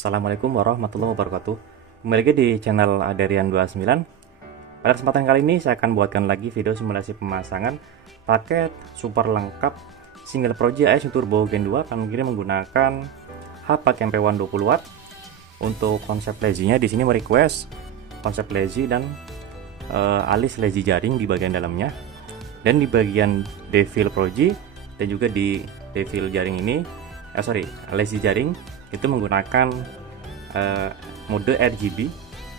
Assalamualaikum warahmatullahi wabarakatuh. Kembali lagi di channel Aderian29. Pada kesempatan kali ini saya akan buatkan lagi video simulasi pemasangan paket super lengkap single Proji AES Turbo Gen 2 akan menggunakan HPAC MP1 20 watt. Untuk konsep lazy-nya di sini merequest konsep lazy dan alis lazy jaring di bagian dalamnya, dan di bagian devil Proji dan juga di devil jaring ini lazy jaring itu menggunakan mode RGB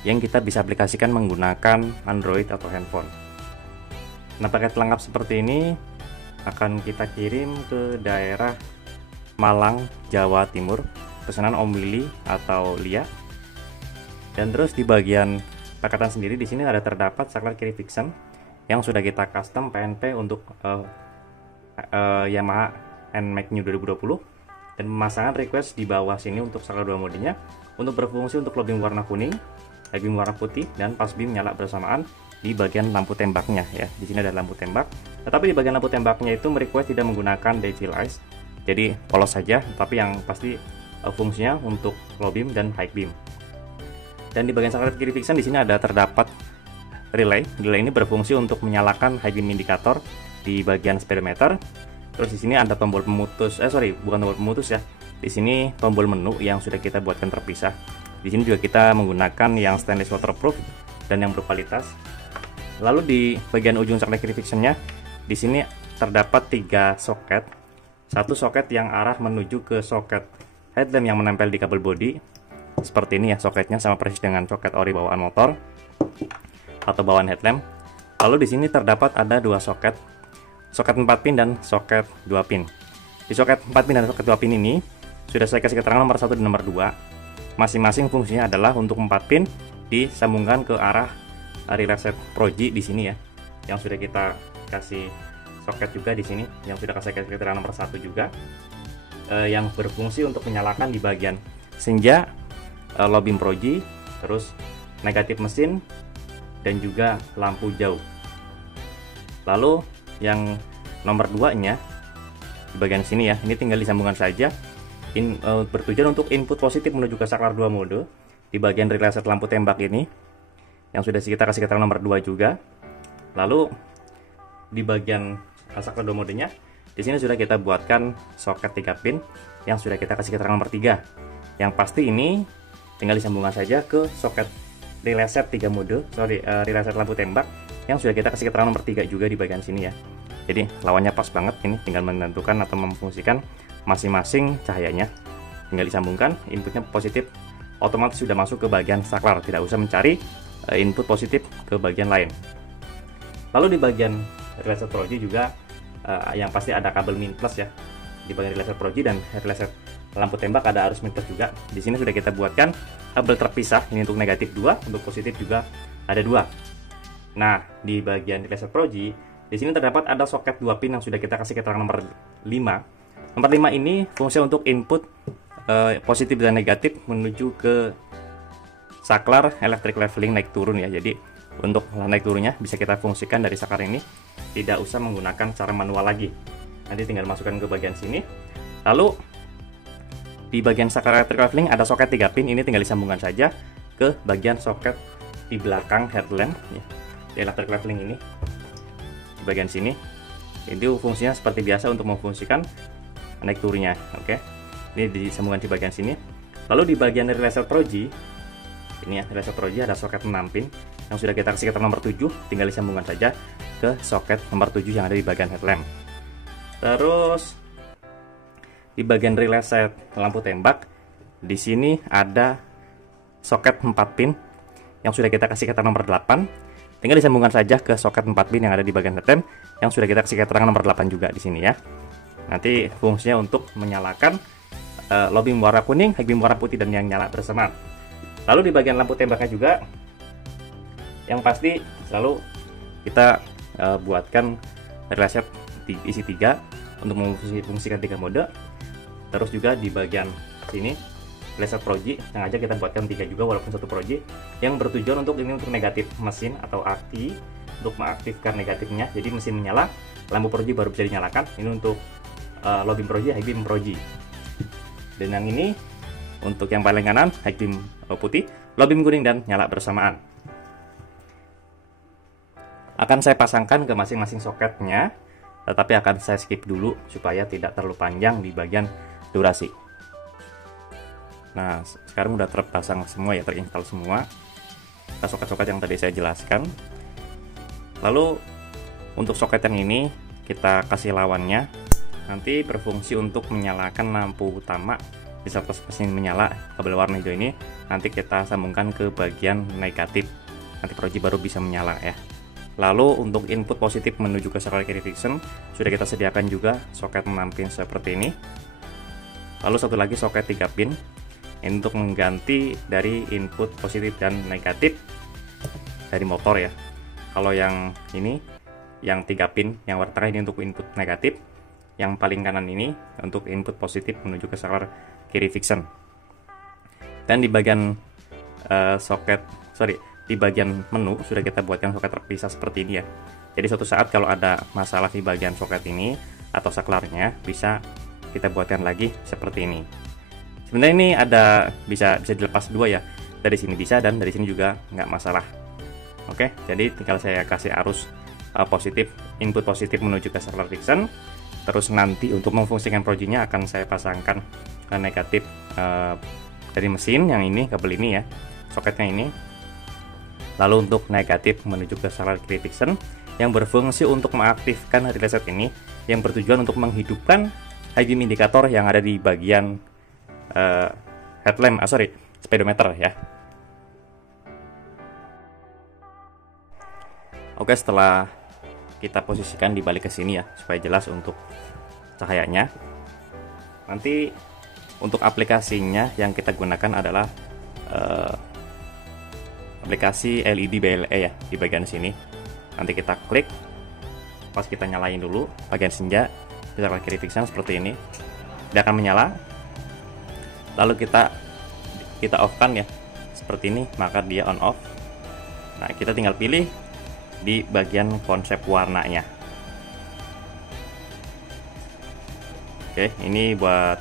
yang kita bisa aplikasikan menggunakan Android atau handphone. Nah, paket lengkap seperti ini akan kita kirim ke daerah Malang, Jawa Timur, pesanan Om Willy atau Lia. Dan terus di bagian paketan sendiri di sini ada terdapat saklar kiri Vixen yang sudah kita custom PNP untuk Yamaha NMAX New 2020, dan pemasangan request di bawah sini untuk saklar dua modenya untuk berfungsi untuk low beam warna kuning, high beam warna putih, dan pass beam nyala bersamaan di bagian lampu tembaknya ya. Di sini ada lampu tembak, tetapi di bagian lampu tembaknya itu merequest tidak menggunakan devil eyes, jadi polos saja, tapi yang pasti fungsinya untuk low beam dan high beam. Dan di bagian saklar kiri Vixen di sini ada terdapat relay. Relay ini berfungsi untuk menyalakan high beam indikator di bagian speedometer. Terus di sini ada tombol pemutus, bukan tombol pemutus ya. Di sini tombol menu yang sudah kita buatkan terpisah. Di sini juga kita menggunakan yang stainless waterproof dan yang berkualitas. Lalu di bagian ujung saklar kiri Vixen-nya di sini terdapat 3 soket. Satu soket yang arah menuju ke soket headlamp yang menempel di kabel bodi. Seperti ini ya soketnya, sama persis dengan soket ori bawaan motor atau bawaan headlamp. Lalu di sini terdapat ada 2 soket 4 pin dan soket 2 pin. Di soket 4 pin dan soket 2 pin ini sudah saya kasih keterangan nomor 1 dan nomor 2. Masing-masing fungsinya adalah untuk 4 pin disambungkan ke arah relay set Proji di sini ya. Yang sudah kita kasih soket juga di sini, yang sudah saya kasih keterangan nomor 1 juga. Yang berfungsi untuk menyalakan di bagian senja, low beam Proji, terus negatif mesin, dan juga lampu jauh. Lalu yang nomor 2 nya di bagian sini ya, ini tinggal disambungkan saja. Bertujuan untuk input positif menuju ke saklar 2 mode di bagian relay set lampu tembak ini, yang sudah kita kasih keterangan nomor 2 juga. Lalu di bagian saklar 2 modenya di sini sudah kita buatkan soket 3 pin yang sudah kita kasih keterangan nomor 3. Yang pasti ini tinggal disambungkan saja ke soket relay set 3 mode, relay set lampu tembak yang sudah kita kasih keterangan nomor 3 juga di bagian sini ya. Jadi lawannya pas banget, ini tinggal menentukan atau memfungsikan masing-masing cahayanya. Tinggal disambungkan, inputnya positif, otomatis sudah masuk ke bagian saklar, tidak usah mencari input positif ke bagian lain. Lalu di bagian relay set Proji juga yang pasti ada kabel min plus ya. Di bagian relay set Proji dan relay set lampu tembak ada arus min plus juga. Di sini sudah kita buatkan kabel terpisah, ini untuk negatif 2, untuk positif juga ada 2. Nah, di bagian relay set Proji di sini terdapat ada soket 2 pin yang sudah kita kasih keterangan nomor 5. Nomor 5 ini fungsi untuk input positif dan negatif menuju ke saklar electric leveling naik turun ya. Jadi untuk naik turunnya bisa kita fungsikan dari saklar ini, tidak usah menggunakan cara manual lagi. Nanti tinggal masukkan ke bagian sini. Lalu di bagian saklar electric leveling ada soket 3 pin, ini tinggal disambungkan saja ke bagian soket di belakang headlamp ya. Di electric leveling ini di bagian sini itu fungsinya seperti biasa untuk memfungsikan naik turunnya. Oke, ini disambungkan di bagian sini. Lalu di bagian relay set Proji ini ya, relay set Proji ada soket 6 pin yang sudah kita kasih keterangan nomor 7, tinggal disambungkan saja ke soket nomor 7 yang ada di bagian headlamp. Terus di bagian relay set lampu tembak di sini ada soket 4 pin yang sudah kita kasih keterangan nomor 8. Tinggal disambungkan saja ke soket 4 pin yang ada di bagian headlamp yang sudah kita kasih keterangan nomor 8 juga di sini ya. Nanti fungsinya untuk menyalakan low beam warna kuning, high beam warna putih, dan yang nyala bersamaan. Lalu di bagian lampu tembaknya juga yang pasti selalu kita buatkan relay set isi 3 untuk memfungsikan 3 mode. Terus juga di bagian sini relay set Proji yang aja kita buatkan 3 juga walaupun satu Proji, yang bertujuan untuk ini untuk negatif mesin atau akti, untuk mengaktifkan negatifnya. Jadi mesin menyala, lampu Proji baru bisa dinyalakan. Ini untuk low beam Proji, high beam Proji. Dan yang ini Untuk yang paling kanan, high beam putih, low beam kuning, dan nyala bersamaan. Akan saya pasangkan ke masing-masing soketnya, tetapi akan saya skip dulu supaya tidak terlalu panjang di bagian durasi. Nah, sekarang udah terpasang semua ya, terinstall semua soket-soket yang tadi saya jelaskan. Lalu untuk soket yang ini kita kasih lawannya, nanti berfungsi untuk menyalakan lampu utama. Di saat mesin menyala, kabel warna hijau ini nanti kita sambungkan ke bagian negatif, nanti proji baru bisa menyala ya. Lalu untuk input positif menuju ke saklar kiri fiction sudah kita sediakan juga soket 6 pin seperti ini. Lalu satu lagi soket 3 pin ini untuk mengganti dari input positif dan negatif dari motor ya. Kalau yang ini, yang 3 pin yang warna tengah ini untuk input negatif, yang paling kanan ini untuk input positif menuju ke saklar kiri fiction. Dan di bagian di bagian menu sudah kita buatkan soket terpisah seperti ini ya. Jadi suatu saat kalau ada masalah di bagian soket ini atau saklarnya, bisa kita buatkan lagi seperti ini. Sebenarnya ini ada bisa dilepas dua ya, dari sini bisa dan dari sini juga nggak masalah. Oke, jadi tinggal saya kasih arus positif, input positif menuju ke saklar fiction. Terus nanti untuk memfungsikan projinya akan saya pasangkan ke negatif dari mesin yang ini, kabel ini ya, soketnya ini. Lalu untuk negatif menuju ke saklar kiri fiction yang berfungsi untuk mengaktifkan relay set ini, yang bertujuan untuk menghidupkan high beam indikator yang ada di bagian headlamp, speedometer ya. Oke, setelah kita posisikan di balik ke sini ya, supaya jelas untuk cahayanya. Nanti untuk aplikasinya yang kita gunakan adalah aplikasi LED BLE ya, di bagian sini. Nanti kita klik, pas kita nyalain dulu bagian senja di saklar kiri fiction seperti ini, dia akan menyala. Lalu kita off kan ya, seperti ini, maka dia on off. Nah, kita tinggal pilih di bagian konsep warnanya. Oke, ini buat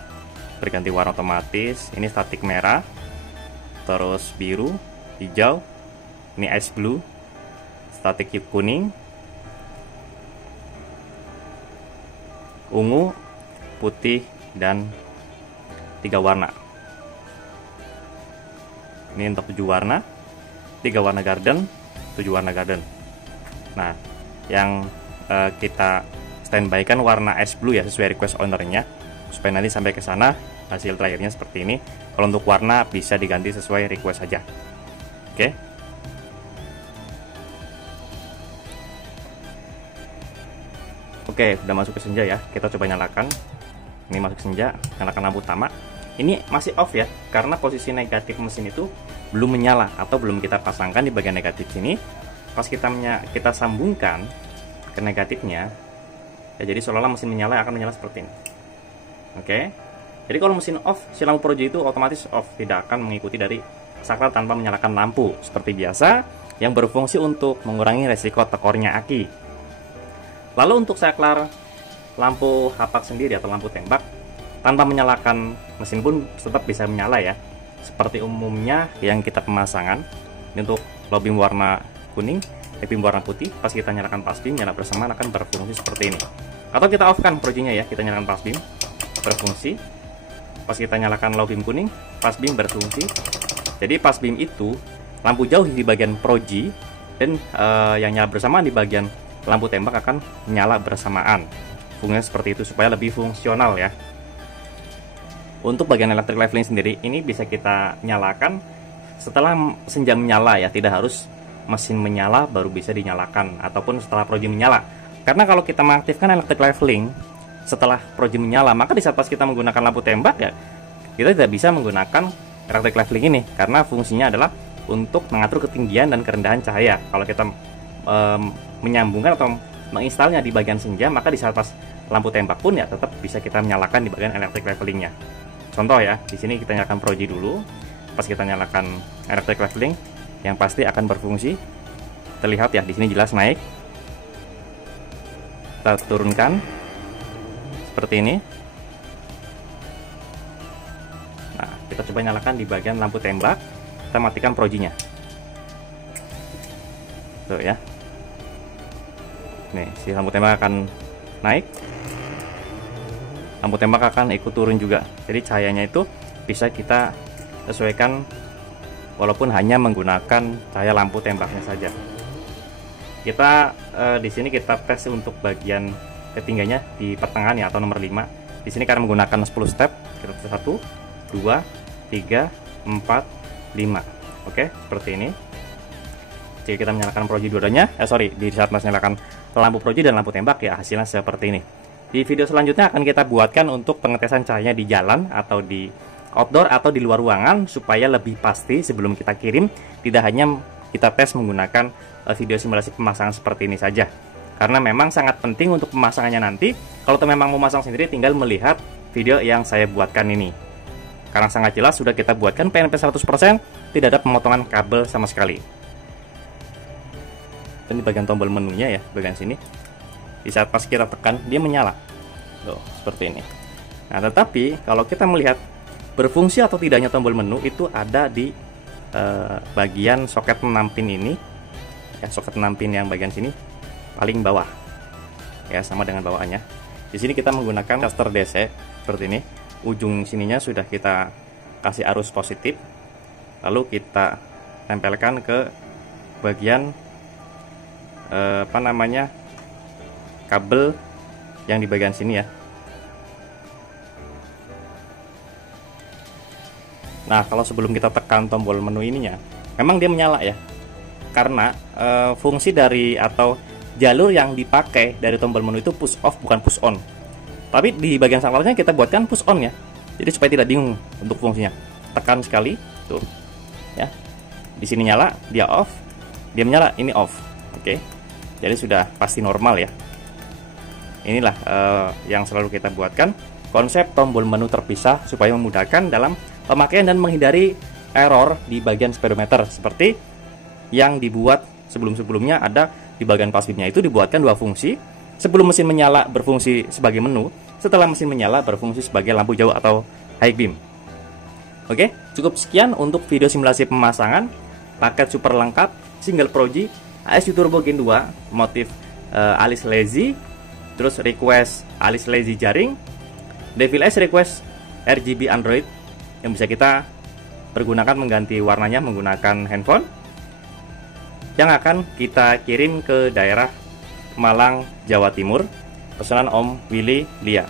berganti warna otomatis. Ini static merah, terus biru, hijau, ini ice blue, static kuning, ungu, putih, dan 3 warna. Ini untuk 7 warna, 3 warna garden, 7 warna garden. Nah, yang kita standby kan warna ice blue ya, sesuai request ownernya, supaya nanti sampai ke sana hasil terakhirnya seperti ini. Kalau untuk warna bisa diganti sesuai request saja. Oke. Oke, udah masuk ke senja ya. Kita coba nyalakan. Ini masuk senja, nyalakan lampu utama. Ini masih off ya, karena posisi negatif mesin itu belum menyala atau belum kita pasangkan di bagian negatif sini. Pas kita sambungkan ke negatifnya, ya, jadi seolah-olah mesin menyala, akan menyala seperti ini. Oke. Jadi kalau mesin off, si lampu proji itu otomatis off, tidak akan mengikuti dari saklar tanpa menyalakan lampu seperti biasa, yang berfungsi untuk mengurangi resiko tekornya aki. Lalu untuk saklar lampu hapak sendiri atau lampu tembak, tanpa menyalakan mesin pun tetap bisa menyala ya, seperti umumnya yang kita pemasangan. Ini untuk low beam warna kuning, high beam warna putih. Pas kita nyalakan pass beam, nyala bersamaan akan berfungsi seperti ini. Atau kita off kan projinya ya, kita nyalakan pass beam, berfungsi. Pas kita nyalakan low beam kuning, pass beam berfungsi. Jadi pass beam itu lampu jauh di bagian proji, dan yang nyala bersamaan di bagian lampu tembak akan nyala bersamaan. Fungsinya seperti itu supaya lebih fungsional ya. Untuk bagian electric leveling sendiri, ini bisa kita nyalakan setelah senja menyala ya, tidak harus mesin menyala baru bisa dinyalakan, ataupun setelah proji menyala. Karena kalau kita mengaktifkan electric leveling setelah proji menyala, maka di saat pas kita menggunakan lampu tembak ya, kita tidak bisa menggunakan electric leveling ini, karena fungsinya adalah untuk mengatur ketinggian dan kerendahan cahaya. Kalau kita menyambungkan atau menginstalnya di bagian senja, maka di saat pas lampu tembak pun ya tetap bisa kita menyalakan di bagian electric levelingnya. Contoh ya, di sini kita nyalakan proji dulu. Pas kita nyalakan electric leveling, yang pasti akan berfungsi. Terlihat ya, di sini jelas naik. Kita turunkan seperti ini. Nah, Kita coba nyalakan di bagian lampu tembak. Kita matikan projinya. Tuh ya. Nih, si lampu tembak akan naik. Lampu tembak akan ikut turun juga. Jadi cahayanya itu bisa kita sesuaikan walaupun hanya menggunakan cahaya lampu tembaknya saja. Kita di sini kita tes untuk bagian ketinggiannya di pertengahan ya, atau nomor 5. Di sini karena menggunakan 10 step, kita tes 1, 2, 3, 4, 5. Oke, seperti ini. Jika kita menyalakan proji dua-duanya, di saat menyalakan lampu proji dan lampu tembak ya, hasilnya seperti ini. Di video selanjutnya akan kita buatkan untuk pengetesan cahayanya di jalan atau di outdoor atau di luar ruangan supaya lebih pasti sebelum kita kirim. Tidak hanya kita tes menggunakan video simulasi pemasangan seperti ini saja, karena memang sangat penting untuk pemasangannya nanti. Kalau memang mau masang sendiri, tinggal melihat video yang saya buatkan ini, karena sangat jelas sudah kita buatkan PNP 100%, tidak ada pemotongan kabel sama sekali. Ini bagian tombol menunya ya, bagian sini. Di saat pas kita tekan, dia menyala. Tuh, seperti ini. Nah, tetapi kalau kita melihat berfungsi atau tidaknya tombol menu itu ada di bagian soket 6 pin ini. Ya, soket 6 pin yang bagian sini paling bawah. Ya, sama dengan bawaannya. Di sini kita menggunakan caster DC seperti ini. Ujung sininya sudah kita kasih arus positif. Lalu kita tempelkan ke bagian kabel yang di bagian sini ya. Nah, kalau sebelum kita tekan tombol menu ininya, memang dia menyala ya. Karena fungsi dari atau jalur yang dipakai dari tombol menu itu push off, bukan push on. Tapi di bagian saklarnya kita buatkan push on ya. Jadi supaya tidak bingung untuk fungsinya. Tekan sekali, tuh. Ya. Di sini nyala, dia off. Dia menyala, ini off. Oke. Jadi sudah pasti normal ya. Inilah yang selalu kita buatkan, konsep tombol menu terpisah supaya memudahkan dalam pemakaian dan menghindari error di bagian speedometer seperti yang dibuat sebelum-sebelumnya. Ada di bagian pass beamnya itu dibuatkan dua fungsi. Sebelum mesin menyala berfungsi sebagai menu, setelah mesin menyala berfungsi sebagai lampu jauh atau high beam. Oke, cukup sekian untuk video simulasi pemasangan paket super lengkap single proji ASU Turbo Gen 2 motif alis lazy, terus request alis lazy jaring, Devil Eyes request RGB Android yang bisa kita pergunakan mengganti warnanya menggunakan handphone, yang akan kita kirim ke daerah Malang, Jawa Timur, pesanan Om Willy Lia.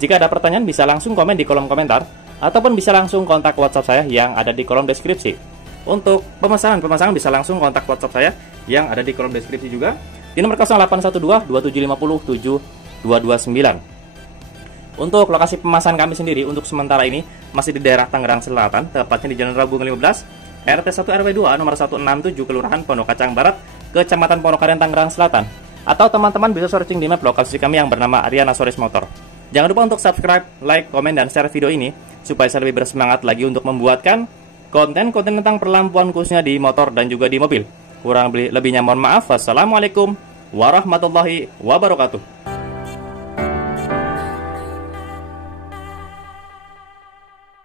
Jika ada pertanyaan bisa langsung komen di kolom komentar, ataupun bisa langsung kontak WhatsApp saya yang ada di kolom deskripsi. Untuk pemasangan bisa langsung kontak WhatsApp saya yang ada di kolom deskripsi juga, di nomor 0812 2750 7229. Untuk lokasi pemasangan kami sendiri untuk sementara ini masih di daerah Tangerang Selatan, tepatnya di Jalan Ragung 15, RT 1 RW 2 nomor 167 Kelurahan Pondok Kacang Barat, Kecamatan Ponokaren, Tangerang Selatan. Atau teman-teman bisa searching di map lokasi kami yang bernama Ariana Soris Motor. Jangan lupa untuk subscribe, like, komen, dan share video ini supaya saya lebih bersemangat lagi untuk membuatkan konten-konten tentang perlampuan khususnya di motor dan juga di mobil. Kurang lebihnya mohon maaf. Wassalamualaikum warahmatullahi wabarakatuh.